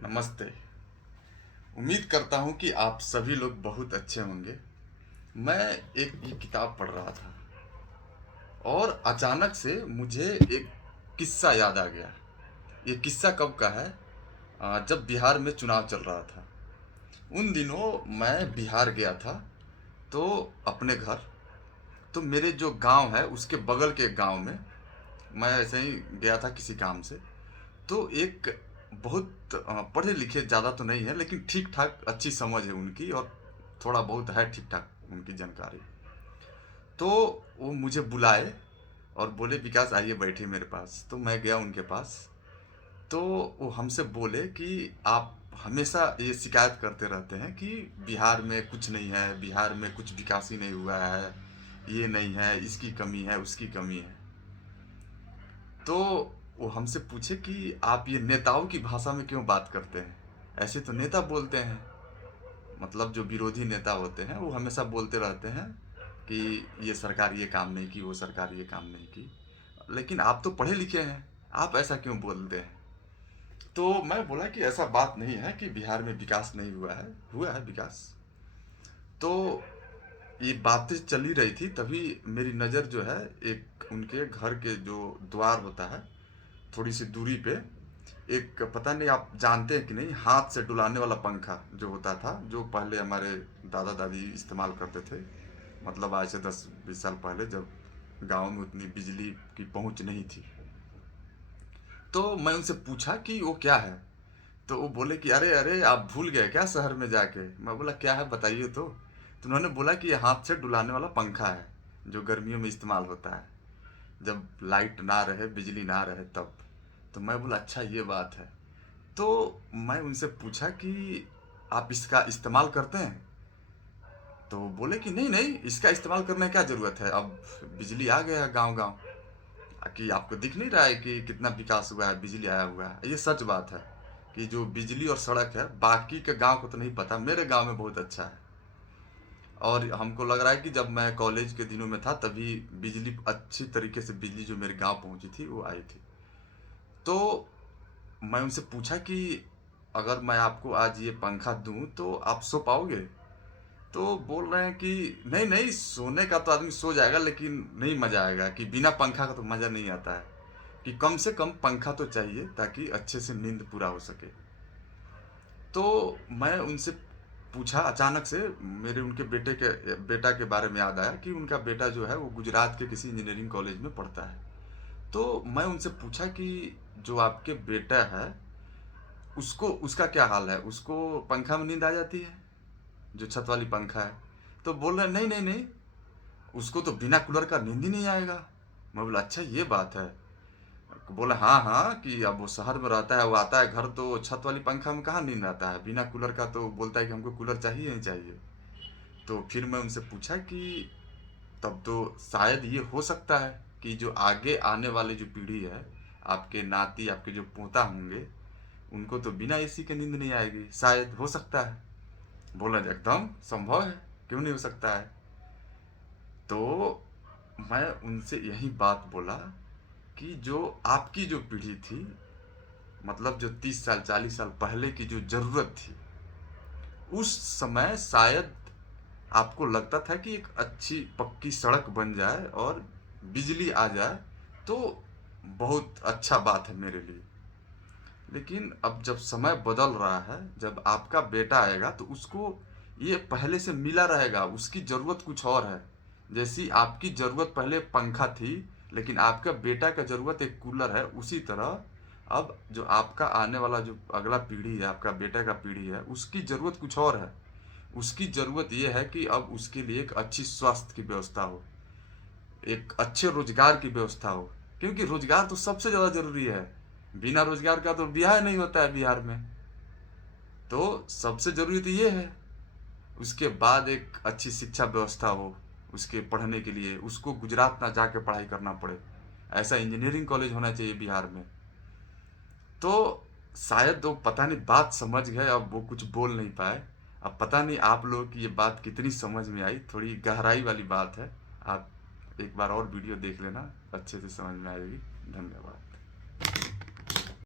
नमस्ते। उम्मीद करता हूँ कि आप सभी लोग बहुत अच्छे होंगे। मैं एक ये किताब पढ़ रहा था और अचानक से मुझे एक किस्सा याद आ गया। ये किस्सा कब का है? जब बिहार में चुनाव चल रहा था। उन दिनों मैं बिहार गया था तो अपने घर। तो मेरे जो गांव है उसके बगल के गांव में मैं ऐसे ही गया था किसी काम से। तो एक बहुत पढ़े लिखे ज़्यादा तो नहीं है लेकिन ठीक ठाक अच्छी समझ है उनकी, और थोड़ा बहुत है ठीक ठाक उनकी जानकारी। तो वो मुझे बुलाए और बोले विकास आइए बैठिए मेरे पास। तो मैं गया उनके पास। तो वो हमसे बोले कि आप हमेशा ये शिकायत करते रहते हैं कि बिहार में कुछ नहीं है, बिहार में कुछ विकास ही नहीं हुआ है, ये नहीं है, इसकी कमी है, उसकी कमी है। तो वो हमसे पूछे कि आप ये नेताओं की भाषा में क्यों बात करते हैं? ऐसे तो नेता बोलते हैं, मतलब जो विरोधी नेता होते हैं वो हमेशा बोलते रहते हैं कि ये सरकार ये काम नहीं की, वो सरकार ये काम नहीं की, लेकिन आप तो पढ़े लिखे हैं, आप ऐसा क्यों बोलते हैं? तो मैं बोला कि ऐसा बात नहीं है कि बिहार में विकास नहीं हुआ है विकास। तो ये बातें चली रही थी, तभी मेरी नज़र जो है एक उनके घर के जो द्वार होता है थोड़ी सी दूरी पे, एक पता नहीं आप जानते हैं कि नहीं, हाथ से डुलाने वाला पंखा जो होता था, जो पहले हमारे दादा दादी इस्तेमाल करते थे, मतलब आज से 10-20 साल पहले, जब गांव में उतनी बिजली की पहुंच नहीं थी। तो मैं उनसे पूछा कि वो क्या है। तो वो बोले कि अरे अरे आप भूल गए क्या शहर में जाके? मैं बोला क्या है बताइए तो उन्होंने बोला कि ये हाथ से डुलाने वाला पंखा है जो गर्मियों में इस्तेमाल होता है, जब लाइट ना रहे, बिजली ना रहे तब। तो मैं बोला अच्छा ये बात है। तो मैं उनसे पूछा कि आप इसका इस्तेमाल करते हैं? तो बोले कि नहीं नहीं, इसका इस्तेमाल करने की क्या ज़रूरत है, अब बिजली आ गया है गांव गांव। कि आपको दिख नहीं रहा है कि कितना विकास हुआ है, बिजली आया हुआ है? ये सच बात है कि जो बिजली और सड़क है बाकी के गांव को तो नहीं पता, मेरे गांव में बहुत अच्छा है। और हमको लग रहा है कि जब मैं कॉलेज के दिनों में था तभी बिजली अच्छी तरीके से, बिजली जो मेरे गांव पहुंची थी वो आई थी। तो मैं उनसे पूछा कि अगर मैं आपको आज ये पंखा दूं तो आप सो पाओगे? तो बोल रहे हैं कि नहीं नहीं, सोने का तो आदमी सो जाएगा लेकिन नहीं मज़ा आएगा, कि बिना पंखा का तो मज़ा नहीं आता है, कि कम से कम पंखा तो चाहिए ताकि अच्छे से नींद पूरा हो सके। तो मैं उनसे पूछा, अचानक से मेरे उनके बेटा के बारे में याद आया कि उनका बेटा जो है वो गुजरात के किसी इंजीनियरिंग कॉलेज में पढ़ता है। तो मैं उनसे पूछा कि जो आपके बेटा है उसको, उसका क्या हाल है, उसको पंखा में नींद आ जाती है, जो छत वाली पंखा है? तो बोल रहे नहीं नहीं नहीं, उसको तो बिना कूलर का नींद ही नहीं आएगा। मैं बोला अच्छा ये बात है। बोला हाँ हाँ, कि अब वो शहर में रहता है, वो आता है घर तो छत वाली पंखा में कहाँ नींद आता है, बिना कूलर का तो बोलता है कि हमको कूलर चाहिए ही चाहिए। तो फिर मैं उनसे पूछा कि तब तो शायद ये हो सकता है कि जो आगे आने वाली जो पीढ़ी है, आपके नाती, आपके जो पोता होंगे, उनको तो बिना एसी के नींद नहीं आएगी, शायद हो सकता है। बोला एकदम संभव है, क्यों नहीं हो सकता है। तो मैं उनसे यही बात बोला कि जो आपकी जो पीढ़ी थी, मतलब जो 30 साल 40 साल पहले की जो ज़रूरत थी, उस समय शायद आपको लगता था कि एक अच्छी पक्की सड़क बन जाए और बिजली आ जाए तो बहुत अच्छा बात है मेरे लिए। लेकिन अब जब समय बदल रहा है, जब आपका बेटा आएगा तो उसको ये पहले से मिला रहेगा, उसकी ज़रूरत कुछ और है। जैसी आपकी ज़रूरत पहले पंखा थी, लेकिन आपका बेटा का ज़रूरत एक कूलर है, उसी तरह अब जो आपका आने वाला जो अगला पीढ़ी है, आपका बेटा का पीढ़ी है, उसकी ज़रूरत कुछ और है। उसकी ज़रूरत ये है कि अब उसके लिए एक अच्छी स्वास्थ्य की व्यवस्था हो, एक अच्छे रोजगार की व्यवस्था हो, क्योंकि रोजगार तो सबसे ज़्यादा ज़रूरी है। बिना रोजगार का तो ब्याह नहीं होता है बिहार में। तो सबसे ज़रूरी तो ये है। उसके बाद एक अच्छी शिक्षा व्यवस्था हो, उसके पढ़ने के लिए उसको गुजरात ना जाके पढ़ाई करना पड़े, ऐसा इंजीनियरिंग कॉलेज होना चाहिए बिहार में। तो शायद वो पता नहीं बात समझ गए, अब वो कुछ बोल नहीं पाए। अब पता नहीं आप लोगों की ये बात कितनी समझ में आई, थोड़ी गहराई वाली बात है। आप एक बार और वीडियो देख लेना, अच्छे से समझ में आएगी। धन्यवाद।